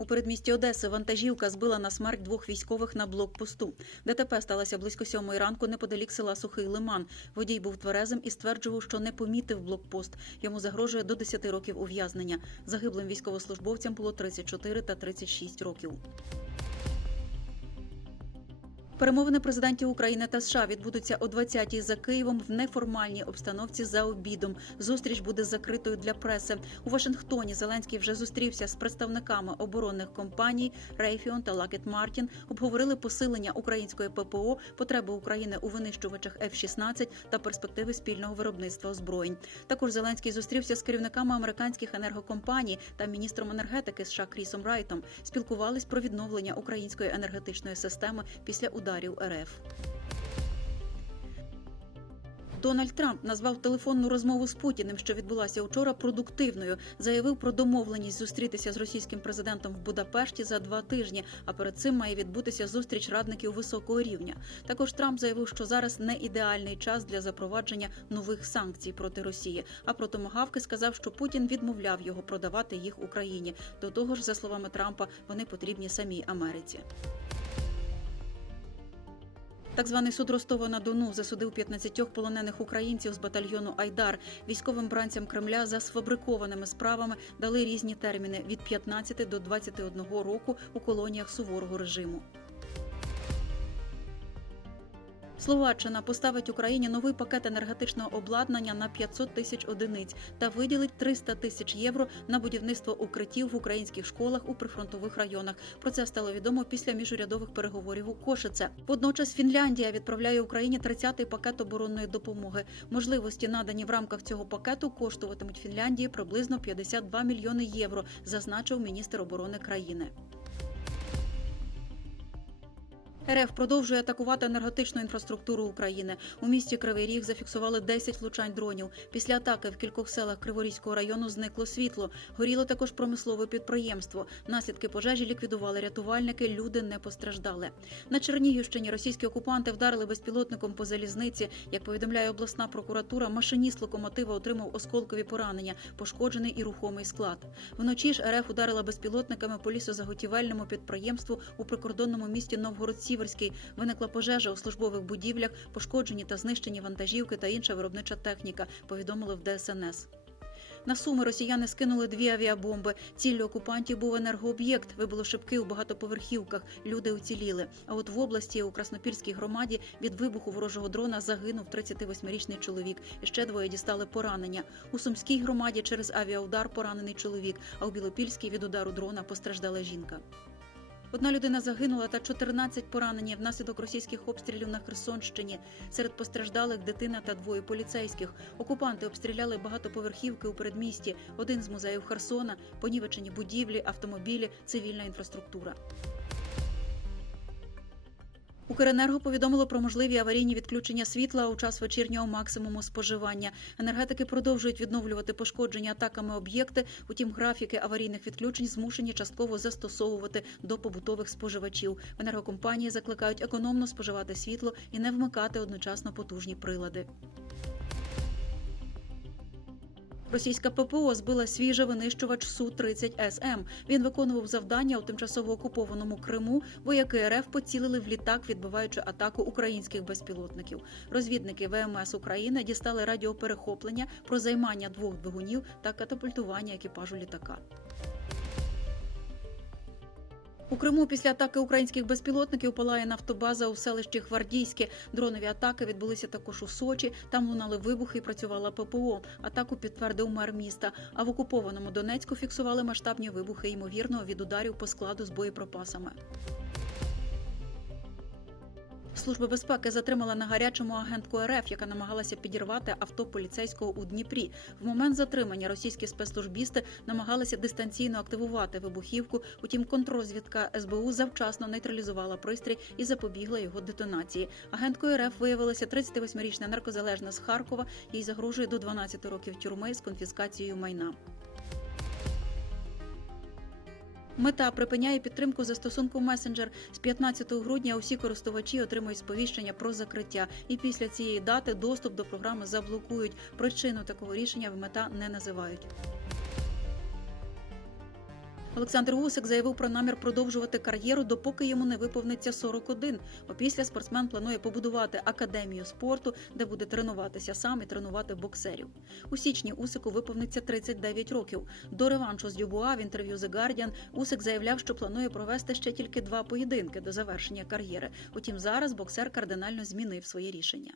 У передмісті Одеси вантажівка збила на смерть двох військових на блокпосту. ДТП сталося близько сьомої ранку неподалік села Сухий Лиман. Водій був тверезим і стверджував, що не помітив блокпост. Йому загрожує до 10 років ув'язнення. Загиблим військовослужбовцям було 34 та 36 років. Перемовини президентів України та США відбудуться о 20-й за Києвом в неформальній обстановці за обідом. Зустріч буде закритою для преси. У Вашингтоні Зеленський вже зустрівся з представниками оборонних компаній Raytheon та Lockheed Martin, Обговорили посилення української ППО, потреби України у винищувачах F-16 та перспективи спільного виробництва озброєнь. Також Зеленський зустрівся з керівниками американських енергокомпаній та міністром енергетики США Крісом Райтом. Спілкувались про відновлення української енергетичної системи після ударів РФ. Дональд Трамп назвав телефонну розмову з Путіним, що відбулася учора, продуктивною. Заявив про домовленість зустрітися з російським президентом в Будапешті за два тижні. А перед цим має відбутися зустріч радників високого рівня. Також Трамп заявив, що зараз не ідеальний час для запровадження нових санкцій проти Росії. А про томагавки сказав, що Путін відмовляв його продавати їх Україні. До того ж, за словами Трампа, вони потрібні самій Америці. Так званий суд Ростова на Дону засудив 15 полонених українців з батальйону Айдар. Військовим бранцям Кремля за сфабрикованими справами дали різні терміни від 15 до 21 року у колоніях суворого режиму. Словаччина поставить Україні новий пакет енергетичного обладнання на 500 тисяч одиниць та виділить 300 тисяч євро на будівництво укриттів в українських школах у прифронтових районах. Про це стало відомо після міжурядових переговорів у Кошице. Водночас Фінляндія відправляє Україні 30-й пакет оборонної допомоги. Можливості, надані в рамках цього пакету, коштуватимуть Фінляндії приблизно 52 мільйони євро, зазначив міністр оборони країни. РФ продовжує атакувати енергетичну інфраструктуру України. У місті Кривий Ріг зафіксували 10 влучань дронів. Після атаки в кількох селах Криворізького району зникло світло. Горіло також промислове підприємство. Наслідки пожежі ліквідували рятувальники. Люди не постраждали. На Чернігівщині російські окупанти вдарили безпілотником по залізниці. Як повідомляє обласна прокуратура, машиніст локомотива отримав осколкові поранення, пошкоджений і рухомий склад. Вночі ж РФ ударила безпілотниками по лісозаготівельному підприємству у прикордонному місті Новгород Сіверський. Виникла пожежа у службових будівлях, пошкоджені та знищені вантажівки та інша виробнича техніка. Повідомили в ДСНС. На суми росіяни скинули дві авіабомби. Ціллю окупантів був енергооб'єкт. Вибило шибки у багатоповерхівках. Люди уціліли. А от в області у Краснопільській громаді від вибуху ворожого дрона загинув 38-річний чоловік. Ще двоє дістали поранення. У Сумській громаді через авіаудар поранений чоловік. А у Білопільській від удару дрона постраждала жінка. Одна людина загинула та 14 поранені внаслідок російських обстрілів на Херсонщині. Серед постраждалих дитина та двоє поліцейських. Окупанти обстріляли багатоповерхівки у передмісті. Один з музеїв Херсона, понівечені будівлі, автомобілі, цивільна інфраструктура. Укренерго повідомило про можливі аварійні відключення світла у час вечірнього максимуму споживання. Енергетики продовжують відновлювати пошкоджені атаками об'єкти. Утім, графіки аварійних відключень змушені частково застосовувати до побутових споживачів. В енергокомпанії закликають економно споживати світло і не вмикати одночасно потужні прилади. Російська ППО збила свіже винищувач Су-30 СМ. Він виконував завдання у тимчасово окупованому Криму. Вояки РФ поцілили в літак, відбиваючи атаку українських безпілотників. Розвідники ВМС України дістали радіоперехоплення про займання двох двигунів та катапультування екіпажу літака. У Криму після атаки українських безпілотників палає нафтобаза у селищі Гвардійське. Дронові атаки відбулися також у Сочі. Там лунали вибухи і працювала ППО. Атаку підтвердив мер міста. А в окупованому Донецьку фіксували масштабні вибухи, ймовірно, від ударів по складу з боєприпасами. Служба безпеки затримала на гарячому агентку РФ, яка намагалася підірвати авто поліцейського у Дніпрі. В момент затримання російські спецслужбісти намагалися дистанційно активувати вибухівку. Утім, контррозвідка СБУ завчасно нейтралізувала пристрій і запобігла його детонації. Агенткою РФ виявилася 38-річна наркозалежна з Харкова. Їй загрожує до 12 років тюрми з конфіскацією майна. Мета припиняє підтримку застосунку месенджер з 15 грудня. Усі користувачі отримують сповіщення про закриття, і після цієї дати доступ до програми заблокують. Причину такого рішення в мета не називають. Олександр Усик заявив про намір продовжувати кар'єру, допоки йому не виповниться 41. Опісля спортсмен планує побудувати академію спорту, де буде тренуватися сам і тренувати боксерів. У січні Усику виповниться 39 років. До реваншу з Дюбуа в інтерв'ю The Guardian Усик заявляв, що планує провести ще тільки два поєдинки до завершення кар'єри. Утім, зараз боксер кардинально змінив своє рішення.